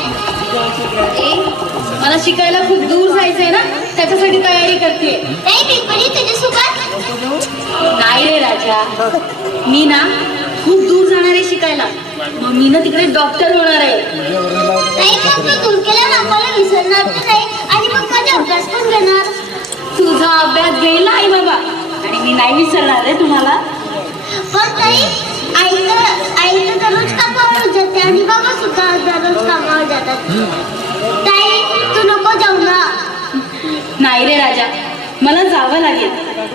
ए, मला शिकायला खूप दूर जायचंय ना त्याच्यासाठी तयारी करते. नाही रे राजा मी ना खूप दूर जाणार आहे शिकायला. मग मी ना तिकडे डॉक्टर होणार आहे. विसरणार आणि मग माझा अभ्यास पण घेणार. तुझा अभ्यास घेईल आई बाबा. आणि मी नाही विसरणार आहे तुम्हाला. पण ताई आई तर आई तर दररोज कामावर जाते आणि बाबा सुद्धा दररोज कामावर जातात. ताई तू नको जाऊ ना. नाही रे राजा मला जावं लागेल.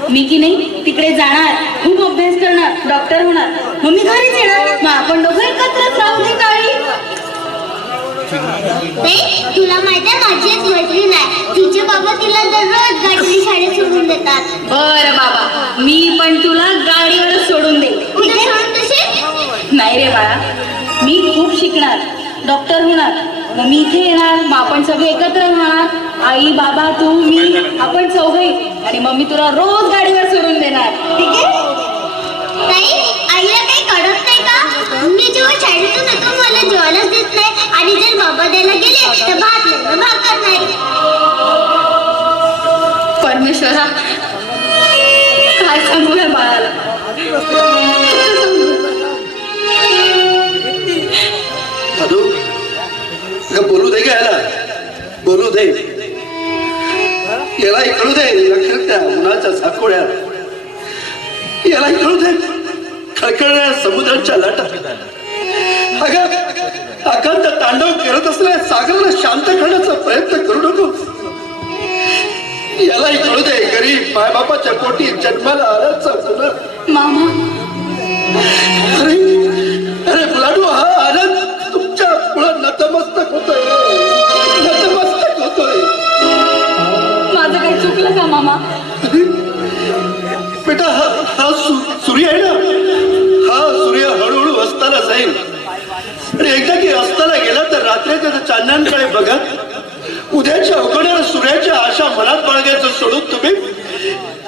मी की नाही तिकडे जाणार खूप अभ्यास करणार डॉक्टर होणार. मग मी घरीच येणार. मग आपण ताई तुला माहिती आहे माझी एक मैत्रीण आहे. तिचे बाबा तिला दररोज गाडीने शाळेत सोडून देतात. बर बाबा मी पण तुला गाडीवरच सोडून दे उद्या सोडून तशी नाही रे बाळा मी खूप शिकणार डॉक्टर होणार मग मी इथे येणार मग आपण सगळे एकत्र राहणार आई बाबा तू मी आपण चौघही. आणि मग मी तुला रोज गाडीवर सोडून परमेश्वरा काय सांगू या बाळाला? बोलू दे का याला. बोलू दे. याला कळू दे लक्षात द्या उन्हाच्या झाकोळ्या. याला कळू दे. खळखळण्या समुद्राच्या लाटा. अगं अखंड तांडव करत असलेल्या सागराला शांत करण्याचा प्रयत्न करू नको. यालाही कळू दे गरीब मायबापाच्या पोटी जन्माला आल्याचा गुन्हा मामा. अरे अरे बुलाडू हा आनंद तुमच्या मुळात नतमस्तक होतोय. नतमस्तक होतोय. माझं काही चुकलं का मामा? बेटा हा हा सूर्य आहे ना? गेला तर रात्रीच्या त्या चांदण्यांकडे बघत उद्याच्या उघड्याला सूर्याच्या आशा मनात बाळगायचं सोडून तुम्ही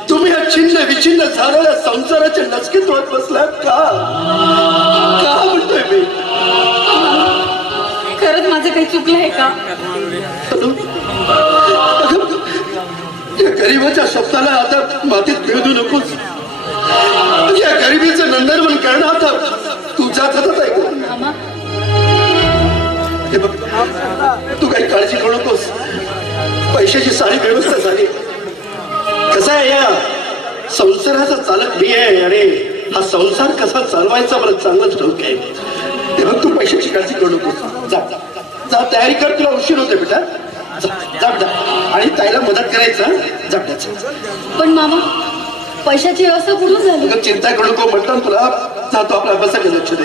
तुम्ही या छिन्न विछिन्न झालेल्या संसाराचे नचके तोडत बसलात का? का म्हणतोय मी? खरंच माझं काही चुकलं आहे का गरीबाच्या शब्दाला आता मातीत खेळू नकोस. या गरिबीचं नंदनवन करणं आता आहे का? मामा हे बघ तू काही काळजी करू नकोस. पैशाची सारी व्यवस्था झाली. कसं आहे या? संसाराचा चालक मी आहे आणि हा संसार कसा चालवायचा मला चांगलंच ठाऊक आहे. ते बघ तू पैशाची काळजी करू नकोस. जा. जा तयारी कर तुला उशीर होते बेटा. जा आणि ताईला मदत करायचं हं? जा बेटा जा. पण मामा पैशाची व्यवस्था कुठून झाली. चिंता करू नको म्हटलं तुला. जातो आपल्या अभ्यासाकडे लक्ष दे.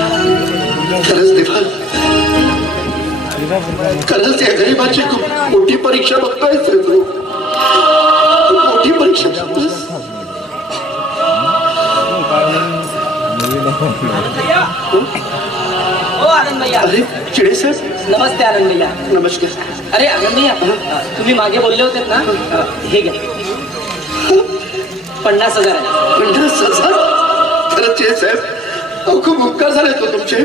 खरंच देवा खरंच या गरीबाची खूप मोठी परीक्षा बघतोयस रे तू. खूप मोठी परीक्षा बघतोयस. हो आनंद भैया. अरे चिडे साहेब नमस्ते आनंद भैया. नमस्कार. अरे आनंद भैया तुम्ही मागे बोलले होते ना? हे घ्या. पन्नास हजार आहे. पन्नास हजार? खरंच चिडे साहेब अहो, खूप उपकार झाले तो तुमचे.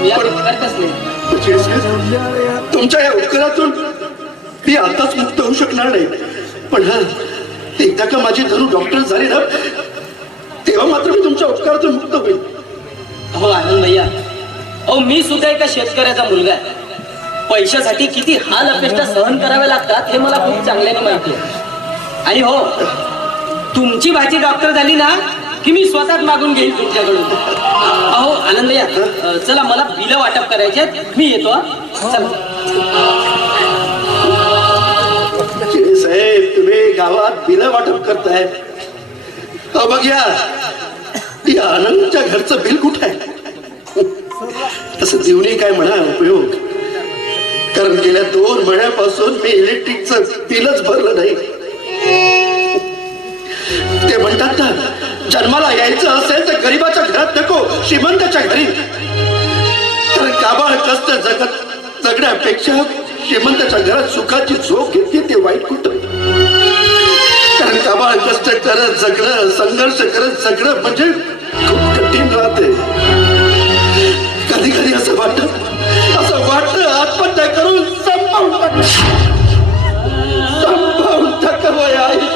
मी आता करतच नाही. चिडे साहेब तुमच्या या उपकारातून मी आताच मुक्त होऊ शकणार नाही. पण हा एकदा का माझी धनु डॉक्टर झाली ना तेव्हा मात्र मी तुमच्या उपकारातून मुक्त होईल. हो आनंद भैया अहो मी सुद्धा एका शेतकऱ्याचा मुलगा आहे. पैशासाठी किती हाल अपेक्षा सहन कराव्या लागतात हे मला खूप चांगल्याने माहिती आहे. आणि हो तुमची भाजी डॉक्टर झाली ना की मी स्वतःच मागून घेईन तुमच्याकडून. अहो आनंद या चला मला बिलं वाटप करायचे मी येतो चला. साहेब तुम्ही गावात बिलं वाटप करताय. बघ या या आनंदच्या घरचं बिल कुठं आहे? तसं देऊनही काय म्हणा उपयोग. कारण गेल्या दोन महिन्यापासून मी इलेक्ट्रिकच बिलच भरलं नाही. ते ते म्हणतात ना जन्माला यायचं असेल तर गरीबाच्या घरात नको श्रीमंताच्या घरी. तर काबाळ कष्ट जगत जगण्यापेक्षा श्रीमंताच्या घरात सुखाची झोप घेतली ते वाईट कुठं? कारण काबाळ कष्ट करत जगणं संघर्ष करत जगणं म्हणजे खूप कठीण राहते. कधी असं वाटत? असं वाटत आत्महत्या करून संपवून संपवून टाकावं आई.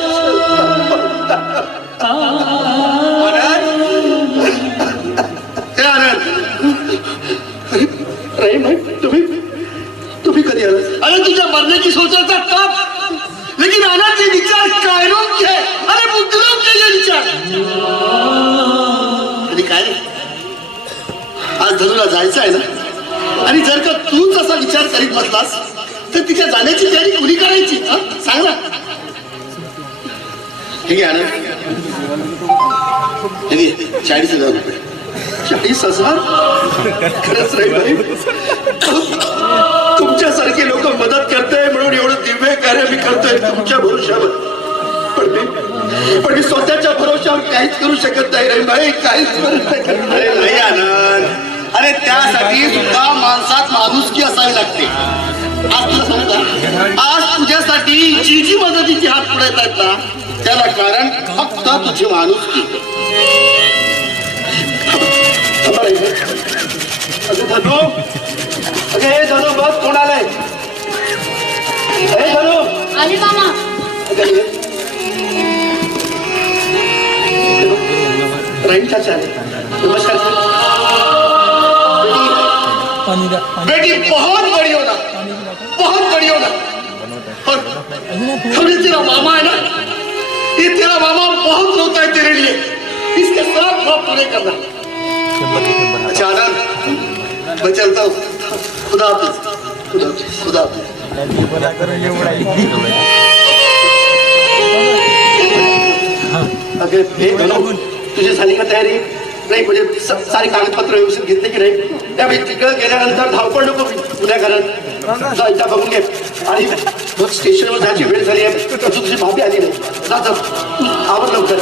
जाण्याची तयारी कुणी करायची? हं? सांग. ना ठीक आहे आनंद घे, चाळीस हजार रुपये. चाळीस हजार? खरंच भाई तुमच्यासारखे लोक मदत करते म्हणून एवढं दिव्य कार्य मी करतोय तुमच्या भरोशावर पण मी पण मी स्वतःच्या भरोशावर काहीच करू शकत नाही रहीम भाई काहीच करू शकत अरे नाही नाही आनंद. अरे त्यासाठी सुद्धा माणसात माणुसकी असावी लागते. आज तुला सांगता तुझ्यासाठी जी जी मदतीची हात पुढे येतात ना त्याला कारण फक्त तुझी भाई. अगं धनु. अगं हे धनु बघ कोण आलंय हे धनु. आले मामा. अगं. रहीम चाचा आले. नमस्कार बेटी बहुत बड़ी होना बहुत बड़ी होना और और ये तेरा मामा है ना? ये तेरा मामा बहुत रोता है तेरे लिए। इसके साथ बहुत पूरे करना अच्छा आनंद मैं चलता हूँ। खुदा हाफिज खुदा हाफिज खुदा हाफिज। अगं हे धनु तुझी झाली का तयारी नाही म्हणजे स- सारी कागदपत्र व्यवस्थित घेतले की नाही। त्यामुळे तिकडं गेल्यानंतर धावपळ नको उद्या घरात जा एकदा बघून घे आणि मग स्टेशनवर जायची वेळ झाली आहे अजून तुझी भाभी आली नाही जा जा लवकर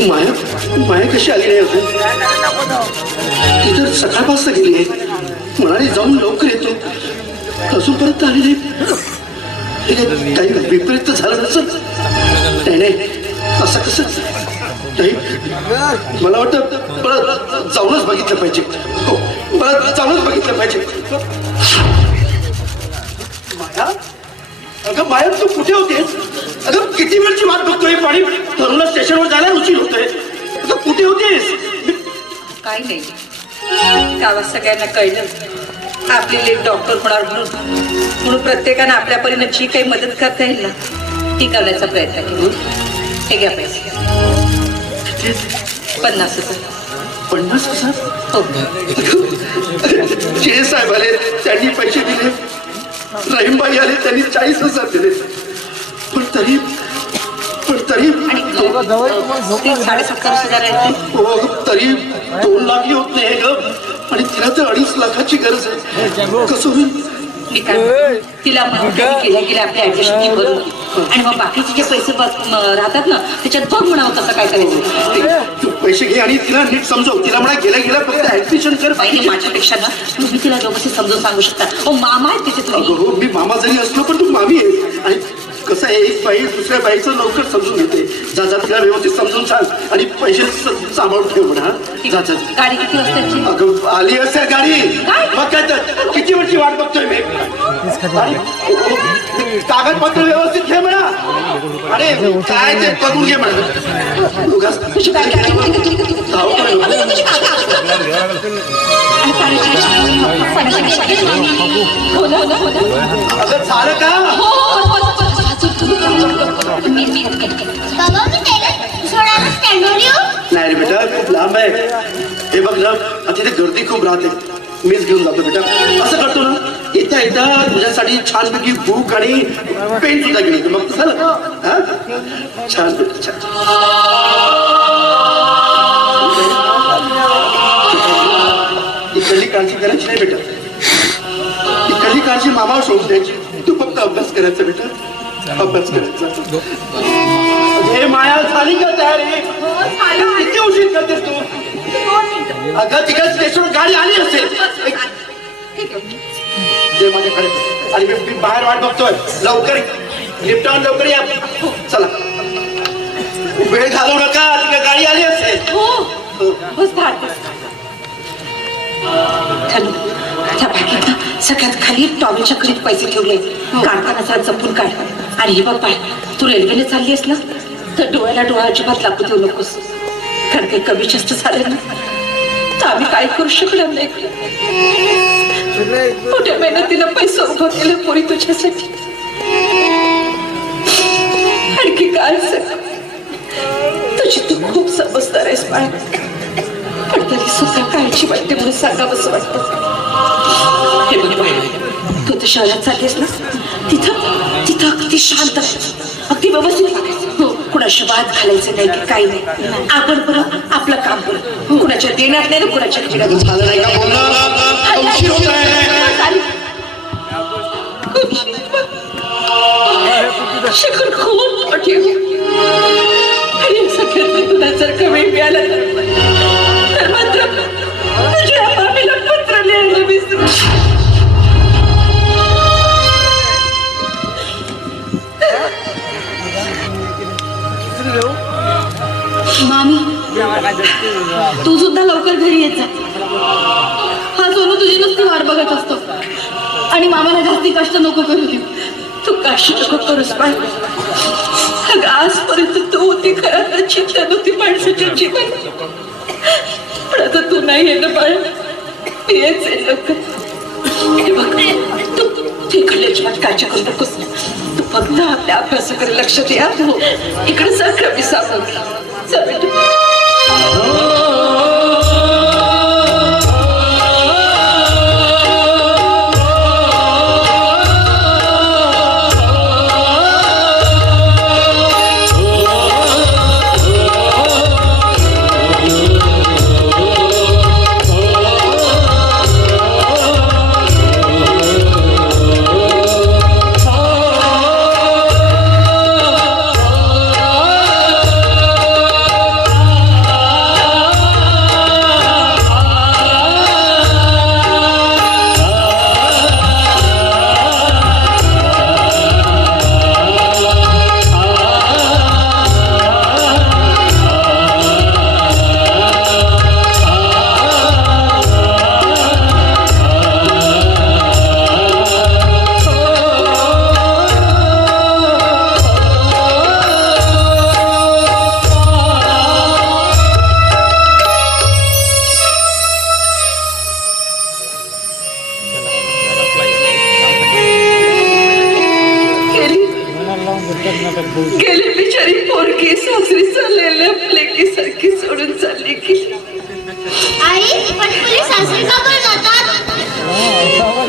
माया माया कशी आली नाही अजून ती तर सकाळपासून गेली आहे म्हणाली जाऊन लवकर येतो अजून परत आली नाही काही विपरीत तर झालं नसेल नाही असं कसं नाही मला वाटतं जाऊनच बघितलं पाहिजे हो मला चांगलंच बघितलं पाहिजे. माया? अगं माया तू कुठे होतेस? अगं किती वेळची वाट बघतोय? पाणी तरुणा स्टेशनवर जायला उशीर होतोय. अगं कुठे होतेस? काही नाही. गावात सगळ्यांना कळलं. आपली लेट डॉक्टर होणार म्हणून. म्हणून प्रत्येकानं आपल्या परीनं जी काही मदत करता येईल ना ती करण्याचा प्रयत्न केला. हे घ्या पैसे. पन्नास रुपये. पन्नास हजार? हो जे साहेब आले त्यांनी पैसे दिले. रहीमबाई आले त्यांनी चाळीस हजार दिले. पण तरी पण तरी हजार आहेत हो, तरी दोन लाखही होत नाही ग. आणि तिला तर अडीच लाखाची गरज आहे. कसं होईल? तिला आपल्या आणि मग बाकीचे जे पैसे राहतात ना त्याच्यात बघ म्हणावं कसं काय करायचं पैसे घे आणि तिला नीट समजव. तिला म्हणा गेल्या गेल्या फक्त ऍडमिशन कर. पहिले माझ्यापेक्षा ना तुम्ही तिला दोघं समजून सांगू शकता. ओ मामा तिचे अगं तुम्ही. हो मी मामा जरी असलो पण तू मामी आहे आणि कसं आहे एक बाई दुसऱ्या बाईचं लवकर समजून घेते. जा जा तिला व्यवस्थित समजून सांग. आणि पैसे सांभाळून ठेव म्हणा जा जा. गाडी किती वाजताची अगं आली असेल गाडी? मग काय तर किती वेळची वाट बघतोय मी? कागदपत्र व्यवस्थित घे म्हणा. अरे काय ते करून घे म्हणा. अगं झालं का? नाही रे बेटा खूप लांब आहे. हे बघ ना तिथे गर्दी खूप राहते. मीच घेऊन जातो बेटा. असं करतो ना. येता. तुझ्यासाठी छानपैकी बुक आणि पेन सुद्धा घेऊन मग झालं? छान बेटा छान. इकडली काळजी करायची नाही बेटा. इकडली काळजी मामावर सोडून द्यायची. तू फक्त अभ्यास करायचा बेटा. अभ्यास करायचा. हे माया झाली का तयारी? किती उशीर करतेस तू? अगं तिकडे स्टेशन गाडी आली असेल. दे माझ्याकडे आणि मी मी बाहेर वाट बघतोय. लवकर लिफ्ट ऑन लवकर या. चला. वेळ घालवू नका. तिकडे गाडी आली असेल. हो. बस सगळ्यात खाली टॉवेलच्या कडीत पैसे ठेवले. काढताना जरा जपून काढ. आणि हे बघ बाय तू रेल्वेने चाललीस ना? तर डोळ्याला डोळा अजिबात लागू देऊ नकोस. कारण काही कमी जास्त झाले ना? तर आम्ही काय करू शकणार नाही. मोठ्या मेहनतीला पैसा उभा केला पोरी तुझ्यासाठी. आणखी काय सर तुझी तू खूप समजदार आहेस बाळ. पण तरी सुद्धा काळजी वाटते म्हणून सांगावंसं वाटतं. हे बघ तू तर शहरात चाललीस ना? तिथं तिथं अगदी शांत अगदी व्यवस्थित. हो कुणाशी वाद घालायचं नाही की काही नाही. आपण बरं आपला कुणाच्या देण्यात नाही ना कुणाच्या नाही. झालं नाही का बोलणं उशीर होत आहे शिखर खूप मोठी. आणि तुला जर का वेळ मिळाला तर तर मात्र तुझ्या मामीला पत्र लिहायला विसरू मामी तू सुद्धा लवकर घरी येत जा. हा सोनू तुझी नुसती वाट बघत असतो. आणि मामाला जास्ती कष्ट नको करू देऊ. तू काशी नको करूस पाहिजे अगं आजपर्यंत तू होती खरं चिंतन होती माणसाच्या जीवन. पण आता तू नाही येणं ना बाळ येच आहे लवकर. तू तू जीवात काळजी करू नकोस. तू फक्त आपल्या अभ्यासाकडे लक्ष द्या इकडे सगळं मी सांगून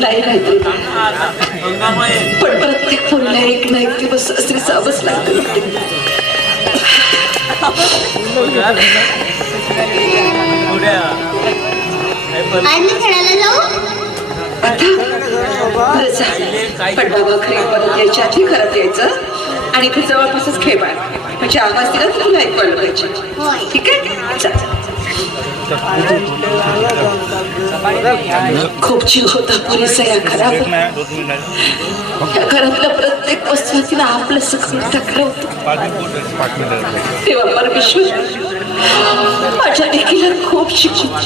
नाही राहते पण प्रत्येक पोरीला एक ना एक दिवस सासरी जावंच लागतं खेळायला जाऊ. पण परत यायच्या आधी घरात यायचं. आणि इथे जवळपासच खेळ म्हणजे आवाज दिला तुला ऐकवायला पाहिजे ठीक आहे? खूप जीव होता पुरेसा या घरात. या घरातल्या प्रत्येक वस्तू तिला आपलं सगळं टाकलं होतं. तेव्हा परमेश्वर माझ्या देखील खूप शिकून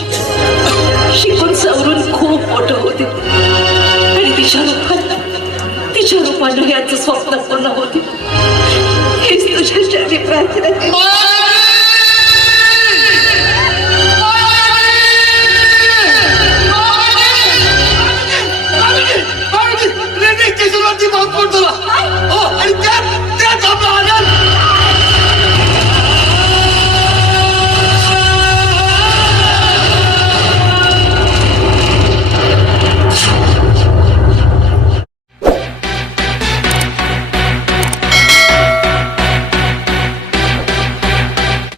शिकून सवरून खूप मोठं होते. आणि तिच्या रूपात तिच्या रूपानं याचं स्वप्न पूर्ण होते. हेच तुझ्या प्रार्थना